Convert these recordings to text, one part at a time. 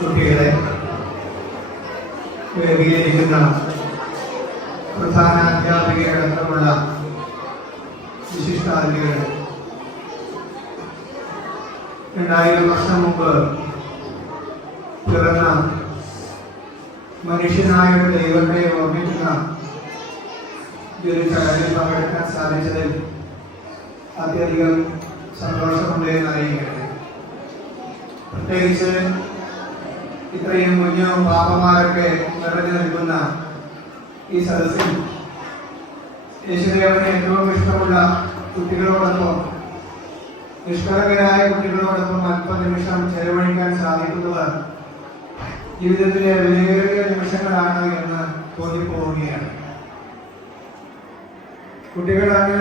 കുട്ടികളെ വേദിയിലിരിക്കുന്ന പ്രധാന അധ്യാപികയടക്കമുള്ള വിശിഷ്ടാതിഥികൾ രണ്ടായിരം വർഷം മുമ്പ് പിറന്ന മനുഷ്യനായ ദൈവത്തെ ഓർമ്മിക്കുന്ന ഈ ഒരു ചടങ്ങിൽ പങ്കെടുക്കാൻ സാധിച്ചതിൽ അത്യധികം സന്തോഷമുണ്ട് എന്ന് അറിയിക്കട്ടെ പ്രത്യേകിച്ച് ഇത്രയും കുഞ്ഞു പാപമാരൊക്കെ നിറഞ്ഞു നിൽക്കുന്ന ഈ സദസ്സിൽ യേശുദേവന് ഏറ്റവും ഇഷ്ടമുള്ള കുട്ടികളോടൊപ്പം നിഷ്കളങ്കരായ കുട്ടികളോടൊപ്പം അല്പനിമിഷം ചെലവഴിക്കാൻ സാധിക്കുന്നത് ജീവിതത്തിലെ വിലയേറിയ നിമിഷങ്ങളാണ് എന്ന് തോന്നിപ്പോവുകയാണ്. കുട്ടികളാണ്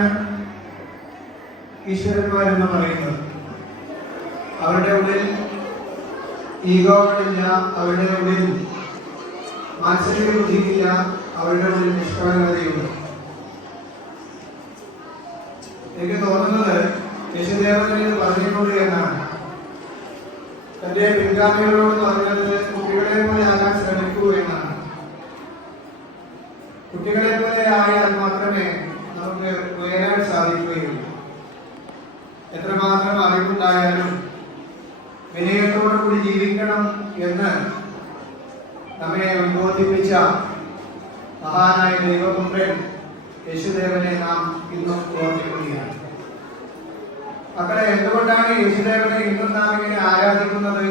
ഈശ്വരന്മാരെന്ന് പറയുന്നത്. അവരുടെ ഉള്ളിൽ ഈഗോകളില്ല അവരുടെ ഉള്ളിൽ മാത്സര്യ ബുദ്ധിയില്ല അവരുടെ ഉള്ളിൽ നിഷ്കളങ്കതയുണ്ട്. എനിക്ക് തോന്നുന്നത് യേശുദേവൻ ഇത് പറഞ്ഞിട്ടുണ്ട് എന്നാണ്. തന്റെ പിൻഗാമികളോട് പറഞ്ഞത് കുട്ടികളെ പോലെ ആകാൻ ശ്രമിക്കൂ എന്നാണ്. കുട്ടികളെ പോലെ ആയാൽ മാത്രമേ നമുക്ക് ഉയരാൻ സാധിക്കുകയുള്ളൂ. എത്രമാത്രം അറിവുണ്ടായാലും വിനയത്തോടു ജീവിക്കണം എന്ന് നമ്മെ ബോധിപ്പിച്ച മഹാനായ ദൈവപുത്രൻ യേശുദേവനെ നാം ഇന്നും ഓർമ്മിക്കുകയാണ്. മക്കളെ എന്തുകൊണ്ടാണ് യേശുദേവനെ ഇന്നും നാം ഇങ്ങനെ ആരാധിക്കുന്നത്?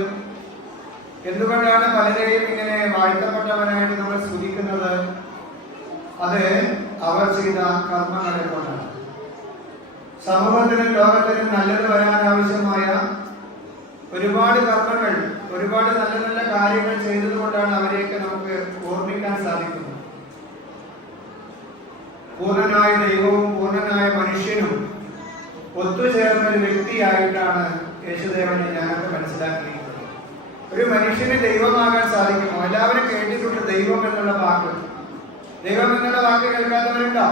എന്തുകൊണ്ടാണ് പലരെയും ഇങ്ങനെ വാഴ്ത്തപ്പെട്ടവനായിട്ട് നമ്മൾ സ്തുതിക്കുന്നത്? അത് അവർ ചെയ്ത കർമ്മങ്ങളെ കൊണ്ടാണ്. സമൂഹത്തിനും ലോകത്തിനും നല്ലത് വരാൻ ആവശ്യമായ ഒരുപാട് കർമ്മങ്ങൾ ഒരുപാട് നല്ല നല്ല കാര്യങ്ങൾ ചെയ്തതുകൊണ്ടാണ് അവരെയൊക്കെ നമുക്ക് ഓർമ്മിക്കാൻ സാധിക്കുന്നത്. പൂർണനായ ദൈവവും പൂർണനായ മനുഷ്യനും ഒത്തുചേർന്ന ഒരു വ്യക്തിയായിട്ടാണ് യേശുദേവനെ ഞാനൊക്കെ മനസ്സിലാക്കിയിരിക്കുന്നത്. ഒരു മനുഷ്യന് ദൈവമാകാൻ സാധിക്കുമോ? എല്ലാവരും കേട്ടിട്ടുണ്ട് ദൈവം എന്നുള്ള വാക്ക്. ദൈവം എന്നുള്ള വാക്ക് കേൾക്കാത്തവരുണ്ടോ?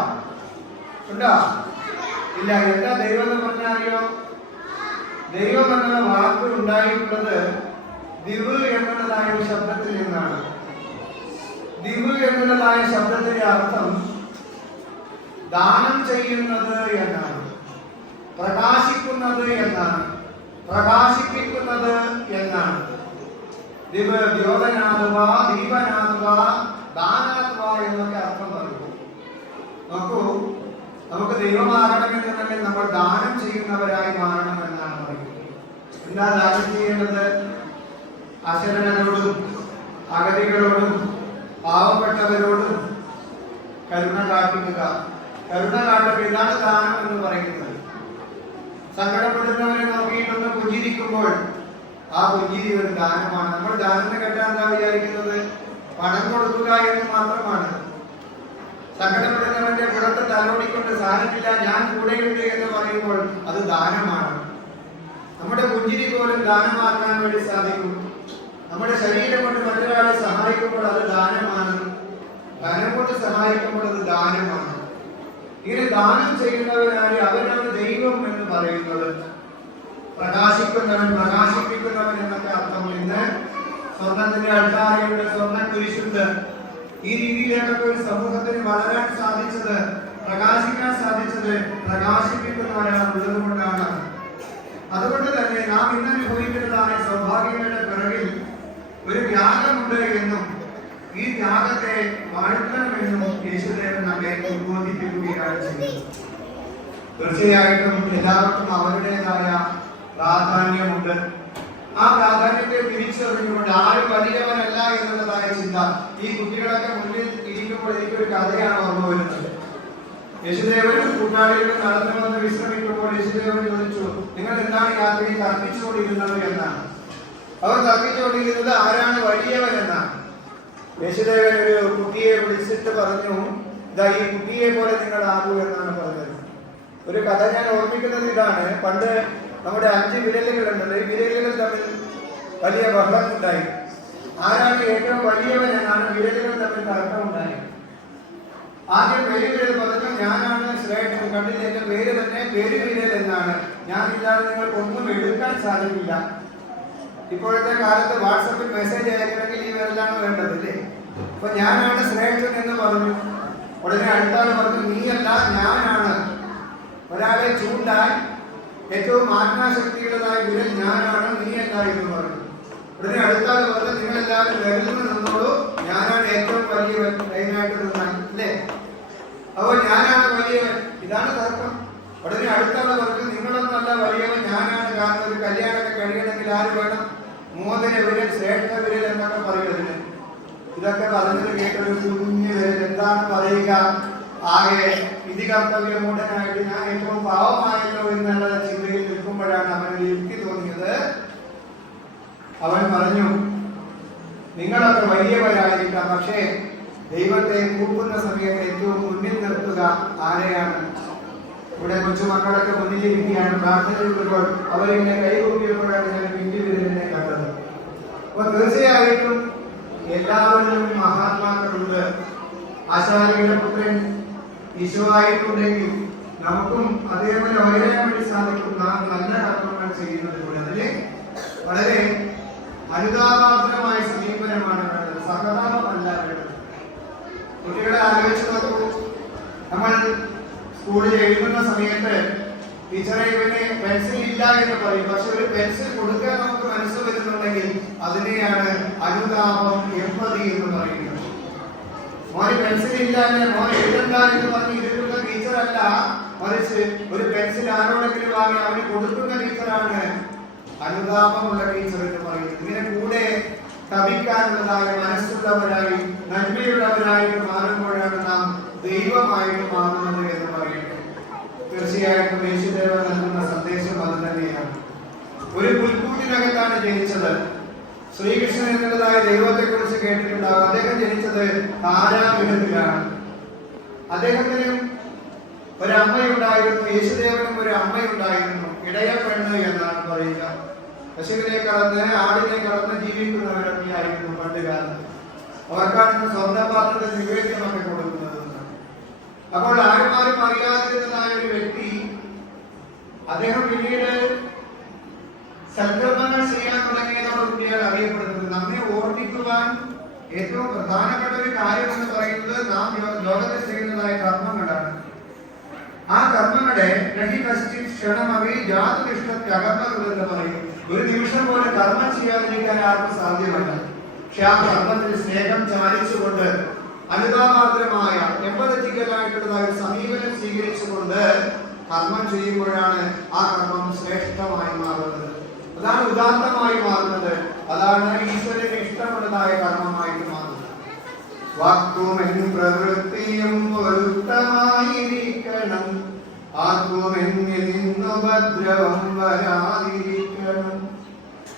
ഉണ്ടോ? ഇല്ല എന്താ ദൈവം എന്ന് പറഞ്ഞാൽ അറിയോ? ദൈവം എന്നുള്ള വാക്ക് ഉണ്ടായിട്ടുള്ളത് ദിവ് എന്നുള്ളതായ ഒരു ശബ്ദത്തിൽ നിന്നാണ്. ദിവ് എന്നുള്ളതായ ശബ്ദത്തിന്റെ അർത്ഥം ദാനം ചെയ്യുന്നത് എന്നാണ്. പ്രകാശിക്കുന്നത് എന്നാണ്. പ്രകാശിപ്പിക്കുന്നത് എന്നാണ്. ദിവ് ദ്യോതനാഥവ ദീപനാഥവ ദാനാഥവ എന്നൊക്കെ അർത്ഥം പറയും നോക്കൂ നമുക്ക് ദൈവമാകണമെന്നുണ്ടെങ്കിൽ നമ്മൾ ദാനം ചെയ്യുന്നവരായി മാറണം എന്നാണ് പറയുന്നത്. എന്താ ദാനം ചെയ്യേണ്ടത്? അശരണരോടും അഗതികളോടും പാവപ്പെട്ടവരോടും കരുണ കാട്ടിക്കുക കരുണ കാട്ടുക ഇതാണ് ദാനം എന്ന് പറയുന്നത്. സങ്കടപ്പെടുന്നവരെ നോക്കിയിട്ടൊന്ന് പുഞ്ചിരിക്കുമ്പോൾ ആ പുഞ്ചിരി ഒരു ദാനമാണ്. നമ്മൾ ദാനം കെട്ടാൻ എന്താ വിചാരിക്കുന്നത്? പണം കൊടുക്കുക എന്ന് മാത്രമാണ്. സങ്കടപ്പെടുന്നവന്റെ പുറത്ത് തലോടിക്കൊണ്ട് സാരമില്ല ഞാൻ കൂടെയുണ്ട് എന്ന് പറയുമ്പോൾ അത് ദാനമാണ്. നമ്മുടെ പുഞ്ചിരി പോലും ദാനമാക്കാൻ വേണ്ടി സാധിക്കും. നമ്മുടെ ശരീരം കൊണ്ട് മറ്റൊരാളെ സഹായിക്കുമ്പോൾ അത് ദാനമാണ്. ധനം കൊണ്ട് സഹായിക്കുമ്പോൾ അത് ദാനമാണ്. ഇങ്ങനെ ദാനം ചെയ്യുന്നവനാണ് അവനാണ് ദൈവം എന്ന് പറയുന്നത്. പ്രകാശിക്കുന്നവൻ പ്രകാശിപ്പിക്കുന്നവൻ എന്നൊക്കെ അർത്ഥം ഇന്ന് സ്വർണത്തിന്റെ അൾത്താരയുണ്ട് സ്വർണ കുരിശുണ്ട്. ഈ രീതിയിലേക്കൊക്കെ ഒരു സമൂഹത്തിന് വളരാൻ സാധിച്ചത് പ്രകാശിക്കാൻ സാധിച്ചത് പ്രകാശിപ്പിക്കുന്നവരാണ് ഉള്ളത് അതുകൊണ്ട് തന്നെ നാം ഇന്ന് അനുഭവിക്കുന്നതായ സൗഭാഗ്യങ്ങളുടെ പിറകിൽ ഒരു ത്യാഗമുണ്ട് എന്നും ഈ ത്യാഗത്തെ വാഴ്ത്തണമെന്നും യേശുദേവൻ നമ്മെ ഉദ്ബോധിപ്പിക്കുകയാണ് ചെയ്യുന്നത്. തീർച്ചയായിട്ടും എല്ലാവർക്കും അവരുടേതായ പ്രാധാന്യമുണ്ട്. ആ പ്രാധാന്യത്തെ തിരിച്ചറിഞ്ഞുകൊണ്ട് ആരും വലിയവനല്ല എന്നുള്ളതായ ചിന്ത ഈ കുട്ടികളൊക്കെ മുന്നിൽ ഇരിക്കുമ്പോൾ എനിക്കൊരു കഥയാണ് ഓർമ്മ വരുന്നത്. യേശുദേവനും കൂട്ടാളികളും നടന്നു വന്ന് വിശ്രമിക്കുമ്പോൾ യേശുദേവൻ ചോദിച്ചു നിങ്ങൾ എന്താണ് യാത്രയിൽ തർക്കിച്ചുകൊണ്ടിരുന്നത് എന്നാണ്. അവർ തർക്കിച്ചുകൊണ്ടിരിക്കുന്നത് ആരാണ് വലിയവൻ എന്നാണ് യേശുദേവൻ ഒരു കുട്ടിയെ വിളിച്ചിട്ട് പറഞ്ഞു ഇതാ ഈ കുട്ടിയെ പോലെ നിങ്ങൾ ആകൂ എന്നാണ് പറഞ്ഞത്. ഒരു കഥ ഞാൻ ഓർമ്മിക്കുന്നത് ഇതാണ്. പണ്ട് നമ്മുടെ അഞ്ച് വിരലുകളുണ്ടല്ലോ ഈ വിരലുകൾ തമ്മിൽ വലിയ ബഹളം ഉണ്ടായി ആരാണ് ഏറ്റവും വലിയവൻ എന്നാണ് വിരലുകൾ തമ്മിൽ തർക്കമുണ്ടായത് ആദ്യം പേര് വിരൽ പറഞ്ഞു ഞാനാണ് ശ്രേഷ്ഠൻ കണ്ടില്ല എന്റെ പേര് തന്നെ പേര് വിരൽ എന്നാണ്. ഞാൻ ഇല്ലാതെ നിങ്ങൾക്ക് ഒന്നും എടുക്കാൻ സാധിക്കില്ല. ഇപ്പോഴത്തെ കാലത്ത് വാട്സപ്പിൽ മെസ്സേജ് അയക്കണമെങ്കിൽ ഈ വിരലാണ് വേണ്ടത് അല്ലേ അപ്പൊ ഞാനാണ് ശ്രേഷ്ഠൻ എന്ന് പറഞ്ഞു. ഉടനെ അടുത്താണ് പറഞ്ഞു നീയല്ല ഞാനാണ്. ഒരാളെ ചൂണ്ടാൻ ഏറ്റവും ആത്മാശക്തിയുള്ളതായ വിരൽ ഞാനാണ് നീയല്ല എന്ന് പറഞ്ഞു. ഉടനെ അടുത്താണ് പറഞ്ഞു നിങ്ങളെല്ലാവരും വിരലിൽ നിന്നോളൂ. ഞാനാണ് ഏറ്റവും വലിയവൻ കൈനായിട്ട് നിന്നാൽ അല്ലേ? അപ്പോൾ ഞാനാണ് വലിയവൻ. ഇതാണ് തർക്കം. ഉടനെ അടുത്താണ് പറഞ്ഞു നിങ്ങളൊന്നല്ല വലിയവൻ ഞാനാണ്. കാരണം ഒരു കല്യാണമൊക്കെ കഴിയണമെങ്കിൽ ആര് വേണം? മോദന വിരൽ ശ്രേഷ്ഠ വിരൽ എന്നൊക്കെ പറയുന്നതിന് ഇതൊക്കെ പറഞ്ഞത് കേട്ടൊരു കുഞ്ഞു വിരൽ. എന്താണ് പറയുക? ആകെ വിധി കർത്തവ്യമൂഢനായിട്ട് ഞാൻ ഏറ്റവും പാവമായല്ലോ എന്നുള്ള ചിന്തയിൽ നിൽക്കുമ്പോഴാണ് അവന് യുക്തി തോന്നിയത്. അവൻ പറഞ്ഞു നിങ്ങളൊക്കെ വലിയവരായിരിക്കാം പക്ഷേ ദൈവത്തെ കൂപ്പുന്ന സമയത്ത് ഏറ്റവും മുന്നിൽ നിർത്തുക ആരെയാണ്? ഇവിടെ കൊച്ചുമക്കളൊക്കെ മുന്നിലിരിക്കുകയാണ്. പ്രാർത്ഥനയുള്ളപ്പോൾ അവരിങ്ങനെ കൈകൂപ്പിയപ്പോഴാണ് ഞാൻ പിന്നിൽ വിരലിനെ കണ്ടത്. അപ്പൊ തീർച്ചയായിട്ടും എല്ലാവരിലും മഹാത്മാക്കളുണ്ട്. ആശാരിയുടെ പുത്രൻ ഈശോയായിട്ടുണ്ടെങ്കിൽ നമുക്കും അതേപോലെ വളരാൻ വേണ്ടി സാധിക്കും നാം നല്ല കർമ്മങ്ങൾ ചെയ്യുന്നതിലൂടെ അതിലെ വളരെ അനുതാപാത്രമായ സമീപനമാണ് വേണ്ടത്. സഹതാപമല്ല വേണ്ടത് കുട്ടികളെ ആലോചിച്ച് നോക്കൂ. നമ്മൾ സ്കൂളിൽ എഴുതുന്ന സമയത്ത് ടീച്ചറെ ഇവന് പെൻസിൽ ഇല്ല എന്ന് പറയും. പക്ഷെ ഒരു പെൻസിൽ കൊടുക്കാൻ മനസ്സ് വരുന്നുണ്ടെങ്കിൽ അതിനെയാണ് അനുതാപം എമ്പതി എന്ന് പറയുന്നത്. മോന് എന്ന് മോൻ എഴുതണ്ട എന്ന് പറഞ്ഞ് ഇരുന്ന ടീച്ചറല്ല മറിച്ച് ഒരു പെൻസിൽ ആരോടെങ്കിലും വാങ്ങി അവന് കൊടുക്കുന്ന ടീച്ചറാണ് അനുതാപമുള്ള ടീച്ചർ എന്ന് പറയുന്നത്. ഇങ്ങനെ കൂടെ തപിക്കാനുള്ളതായ മനസ്സുള്ളവരായി നന്മയുള്ളവരായിട്ട് മാറുമ്പോഴാണ് നാം ദൈവമായിട്ട് മാറുന്നത് എന്ന് പറയുന്നത്. തീർച്ചയായിട്ടും യേശുദേവൻ നൽകുന്ന സന്ദേശം അത് തന്നെയാണ്. ഒരു പുൽക്കൂട്ടിനകത്താണ് ജനിച്ചത്. ശ്രീകൃഷ്ണൻ എന്നുള്ളതായ ദൈവത്തെ കുറിച്ച് കേട്ടിട്ടുണ്ടാകും. അദ്ദേഹം ജനിച്ചത് താരാഗ്രഹത്തിലാണ് അദ്ദേഹത്തിന് ഒരമ്മയുണ്ടായിരുന്നു യേശുദേവനും ഒരു അമ്മയുണ്ടായിരുന്നു. ഇടയ പെണ്ണ് എന്നാണ് പറയുക. പശുവിനെ കടന്ന് ആടിനെ കടന്ന് ജീവിക്കുന്നവരൊക്കെയായിരുന്നു പണ്ട് കാലത്ത് അവർക്കാണ് സ്വന്തം പാത്രത്തിൽ നിവേദ്യമൊക്കെ കൊടുക്കുന്നത്. അപ്പോൾ ആരുമാരും അറിയാതിരുന്നതായ ഒരു വ്യക്തി അദ്ദേഹം പിന്നീട് സൽക്കർമ്മങ്ങൾ ചെയ്യാൻ തുടങ്ങിയതോടുകൂടിയാണ് അറിയപ്പെടുന്നത്. നമ്മെ ഓർമ്മിക്കുവാൻ ഏറ്റവും പ്രധാനപ്പെട്ട ഒരു കാര്യം എന്ന് പറയുന്നത് നാം ലോകത്തിൽ ചെയ്യുന്നതായ കർമ്മങ്ങളാണ്. ആ കർമ്മങ്ങളെ നഹി ക്ഷണമവി ജാതനിഷ്ഠത്യകർമ്മകൾ എന്ന് പറയും. ഒരു നിമിഷം പോലെ കർമ്മം ചെയ്യാതിരിക്കാൻ ആർക്കും സാധ്യമല്ല. പക്ഷെ ആ കർമ്മത്തിൽ സ്നേഹം ചാലിച്ചുകൊണ്ട് അനുതാപാത്രമായ എമ്പതറ്റിക്കലായിട്ടുള്ളതായ സമീപനം സ്വീകരിച്ചുകൊണ്ട് കർമ്മം ചെയ്യുമ്പോഴാണ് ആ കർമ്മം ശ്രേഷ്ഠമായി മാറുന്നത്. ഉദാത്തമായി മാറുന്നത്. അതാണ് ഈശ്വരന് ഇഷ്ടമുള്ളതായ കർമ്മമായിട്ട് മാറുന്നത്. വാക്കുമെൻ പ്രവൃത്തിയും പൊരുത്തമായിരിക്കണം. ആക്കുമെന്നിൽ നിന്നുപദ്രവം വരാതിരിക്കണം.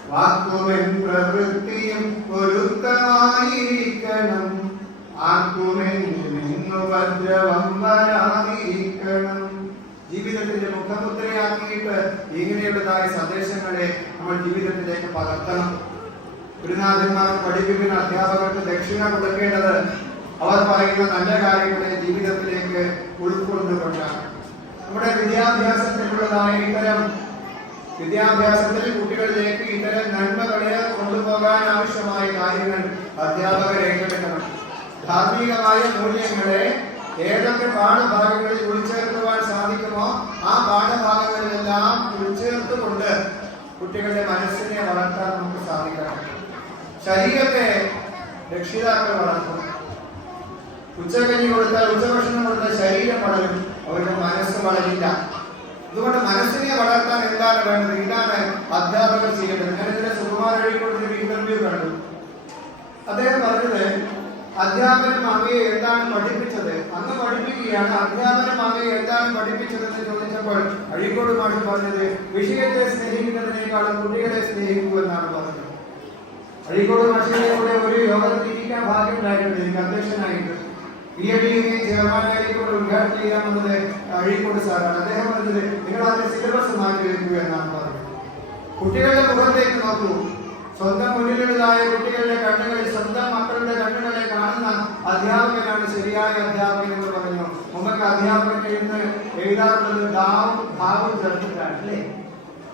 വാക്കുമെൻ പ്രവൃത്തിയും പൊരുത്തമായിരിക്കണം. ആക്കുമെന്നിൽ നിന്നുപദ്രവം വരാതിരിക്കണം. ജീവിതത്തിന്റെ മുഖമുദ്രയാക്കിയിട്ട് ഇങ്ങനെയുള്ളതായ സന്ദേശങ്ങളെ നമ്മൾ ജീവിതത്തിലേക്ക് പകർത്തണം. ഗുരുനാഥന്മാർ പഠിപ്പിക്കുന്ന അധ്യാപകർക്ക് ദക്ഷിണ കൊടുക്കേണ്ടത് അവർ പറയുന്ന നല്ല കാര്യങ്ങളെ ജീവിതത്തിലേക്ക് ഉൾക്കൊണ്ടുകൊണ്ടാണ്. നമ്മുടെ വിദ്യാഭ്യാസത്തിലുള്ളതായ ഇത്തരം. വിദ്യാഭ്യാസത്തിൽ കുട്ടികളിലേക്ക് ഇത്തരം നന്മകളെ കൊണ്ടുപോകാൻ ആവശ്യമായ കാര്യങ്ങൾ അധ്യാപകർ ഏറ്റെടുക്കണം. ധാർമ്മികമായ മൂല്യങ്ങളെ ഏതൊക്കെ പാഠഭാഗങ്ങളിൽ ഉൾച്ചേർക്കുവാൻ സാധിക്കുമോ ആ പാഠഭാഗങ്ങളിലെല്ലാം ഉൾച്ചേർത്തുകൊണ്ട് കുട്ടികളുടെ മനസ്സിനെ വളർത്താൻ നമുക്ക് സാധിക്കണം. ശരീരത്തെ രക്ഷിതാക്കൾ വളർത്തും. ഉച്ചകഞ്ഞി കൊടുത്താൽ ഉച്ചഭക്ഷണം കൊടുത്താൽ ശരീരം വളരും അവരുടെ മനസ്സ് വളരില്ല. അതുകൊണ്ട് മനസ്സിനെ വളർത്താൻ എന്താണ് വേണ്ടത്? ഇതാണ് അധ്യാപകർ ചെയ്യേണ്ടത്. ഞാൻ ഇതിന്റെ സുകുമാരഴിക്കൊണ്ടൊരു ഇന്റർവ്യൂ കണ്ടു. അദ്ദേഹം പറഞ്ഞത് അധ്യാപനം അവയെ എന്താണ് പഠിപ്പിച്ചത്? അന്ന് പഠിപ്പിക്കുകയാണ്. അധ്യാപനം അവയെ എന്താണ് പഠിപ്പിച്ചതെന്ന് ചോദിച്ചപ്പോൾ അഴീക്കോട് മാഷ് പറഞ്ഞത് വിഷയത്തെ സ്നേഹിക്കുന്നതിനേക്കാളും കുട്ടികളെ സ്നേഹിക്കൂ എന്നാണ് പറഞ്ഞത്. അഴീക്കോട് മാഷിന്റെ കൂടെ ഒരു യോഗത്തിൽ ഇരിക്കാൻ ഭാഗ്യം ഉണ്ടായിട്ടുണ്ട് എനിക്ക് അധ്യക്ഷനായിട്ട്. പി. എ. ഡി ചെയർമാനായിക്കോട് ഉദ്ഘാടനം ചെയ്യാൻ വന്നത് അഴീക്കോട് സാറാണ്. അദ്ദേഹം പറഞ്ഞത് നിങ്ങൾ അതിന്റെ സിലബസ് മാറ്റി വെക്കൂ എന്നാണ് പറഞ്ഞത്. കുട്ടികളുടെ മുഖത്തേക്ക് നോക്കൂ. സ്വന്തം മുന്നിലുള്ളതായ കുട്ടികളുടെ കണ്ണുകളിൽ സ്വന്തം മക്കളുടെ കണ്ണുകളെ കാണുന്ന അധ്യാപകനാണ് ശരിയായ അധ്യാപകൻ എന്ന് പറഞ്ഞു. മുമ്പൊക്കെ അധ്യാപകൻ ഇന്ന് എഴുതാറുള്ളത് അല്ലേ?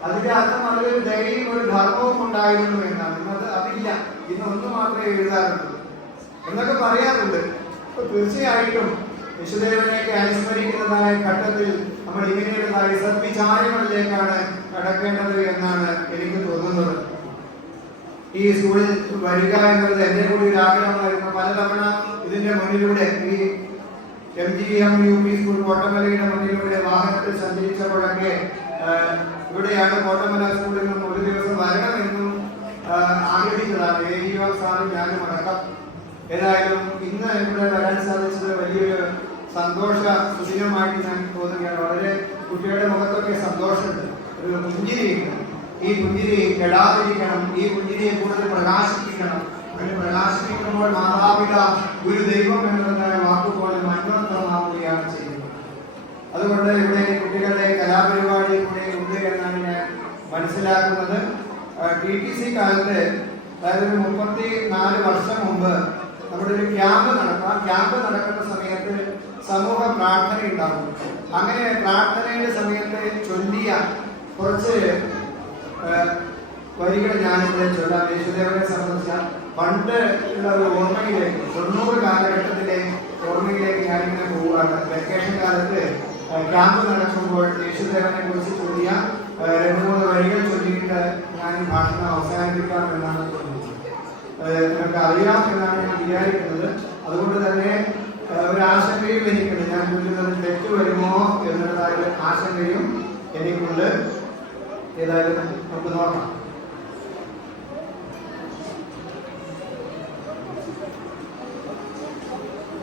അതിന്റെ അർത്ഥം അതിൽ ദയയും ഒരു ധർമ്മവും ഉണ്ടായിരുന്നു എന്നാണ്. ഇന്നത് അതില്ല. ഇന്ന് ഒന്ന് മാത്രമേ എഴുതാറുള്ളൂ. എന്നൊക്കെ പറയാറുണ്ട്. തീർച്ചയായിട്ടും വിശുദേവനെയൊക്കെ അനുസ്മരിക്കുന്നതായ ഘട്ടത്തിൽ നമ്മൾ ഇങ്ങനെയുള്ളതായ സദ്വിചാരങ്ങളിലേക്കാണ് കടക്കേണ്ടത് എന്നാണ് എനിക്ക് തോന്നുന്നത്. ഈ സ്കൂളിൽ വരിക എന്നുള്ളത് എന്റെ കൂടി ഒരു ആഗ്രഹമായിരുന്നു. പലതവണ ഇതിന്റെ മുന്നിലൂടെ ഈ M G M U P school കോട്ടമലയുടെ മുന്നിലൂടെ വാഹനത്തിൽ സഞ്ചരിച്ചപ്പോഴൊക്കെ ഇവിടെയാണ് കോട്ടമല സ്കൂളിൽ നിന്ന് ഒരു ദിവസം വരണമെന്നും ആഗ്രഹിച്ചതാണ്. എ ജി ഒ സാറും ഞാനും അടക്കം. ഏതായാലും ഇന്ന് ഇവിടെ വരാൻ സാധിച്ചത് വലിയൊരു സന്തോഷ സുദിനമായിട്ട് ഞാൻ തോന്നുകയാണ്. വളരെ കുട്ടികളുടെ മുഖത്തൊക്കെ സന്തോഷമുണ്ട്. ഒരു പുഞ്ചിരിയുണ്ട് ഈ പുഞ്ചിരിയെ കെടാതിരിക്കണം ഈ പുഞ്ചിരിയെ കൂടുതൽ പ്രകാശിപ്പിക്കണം. അങ്ങനെ പ്രകാശിപ്പിക്കുമ്പോൾ മാതാപിത ഒരു ദൈവം എന്നതായ വാക്കുപോലെ മന്വന്തമാവുകയാണ് ചെയ്യുന്നത്. അതുകൊണ്ട് ഇവിടെ കുട്ടികളുടെ കലാപരിപാടി ഇവിടെ ഉണ്ട് എന്നാണ് ഞാൻ മനസ്സിലാക്കുന്നത്. ടി ടി സി കാലത്ത് അതായത് ഒരു മുപ്പത്തി നാല് വർഷം മുമ്പ് നമ്മുടെ ഒരു ക്യാമ്പ് നടക്കും. ആ ക്യാമ്പ് നടക്കുന്ന സമയത്ത് സമൂഹ പ്രാർത്ഥന ഉണ്ടാകും അങ്ങനെ പ്രാർത്ഥനയുടെ സമയത്ത് ചൊല്ലിയ കുറച്ച് വരികൾ ഞാനിവിടെ ചൊല്ലാം. യേശുദേവനെ സംബന്ധിച്ച പണ്ട് ഉള്ള ഒരു ഓർമ്മയിലേക്ക് തൊണ്ണൂറ് കാലഘട്ടത്തിലെ ഓർമ്മയിലേക്ക് ഞാനിങ്ങനെ പോവുകയാണ്. വെക്കേഷൻ കാലത്ത് ക്യാമ്പ് നടക്കുമ്പോൾ യേശുദേവനെ കുറിച്ച് ചൊല്ലിയ രണ്ടു മൂന്ന് വരികൾ ചൊല്ലിയിട്ട് ഞാൻ ഭാഷണം അവസാനിപ്പിക്കാം എന്നാണ് തോന്നുന്നത്. നിങ്ങൾക്ക് അറിയാം എന്നാണ് ഞാൻ വിചാരിക്കുന്നത്. അതുകൊണ്ട് തന്നെ ഒരു ആശങ്കയും എനിക്കുണ്ട്. ഞാൻ ചൊല്ലുന്നത് തെറ്റ് വരുമോ എന്നുള്ളതായ ഒരു ആശങ്കയും എനിക്കുണ്ട്. ഏതായാലും നമുക്ക് നോക്കാം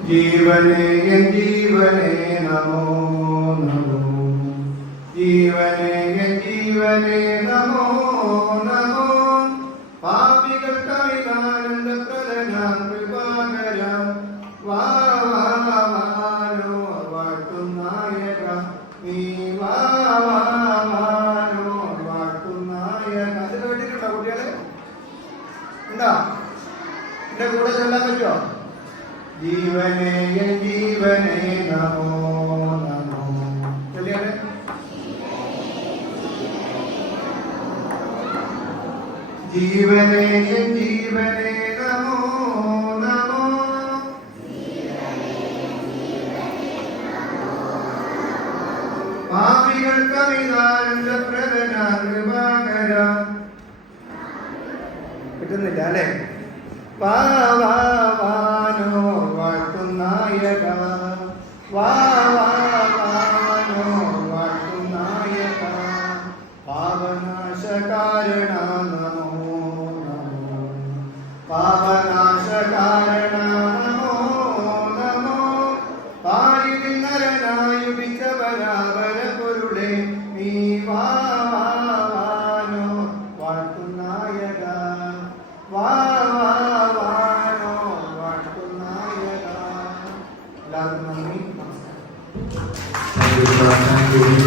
ജീവനേ ജീവനേ നമോ നമോ ജീവനേ ജീവനേ നമോ നമോ പാപികൾക്കായിതാനന്ദ പ്രദനാം കൃപാകരം വാ വാ വാനോ വാഴ്ത്തും നായക നീ വാ വാ വാനോ വാഴ്ത്തും നായക അത് കേട്ടിട്ടുണ്ടോ കുട്ടികളെ ഉണ്ടോ എന്റെ കൂടെ ചൊല്ലാൻ പറ്റുമോ ജീവനേ ജീവനേ നമോ നമോ. ജീവനേ ജീവനേ നമോ നമോ. പാപികൾ കവിതാനന്ദ പ്രദന കൃപാകര. കിട്ടുന്നില്ല അല്ലേ? വാവാനോ 哇，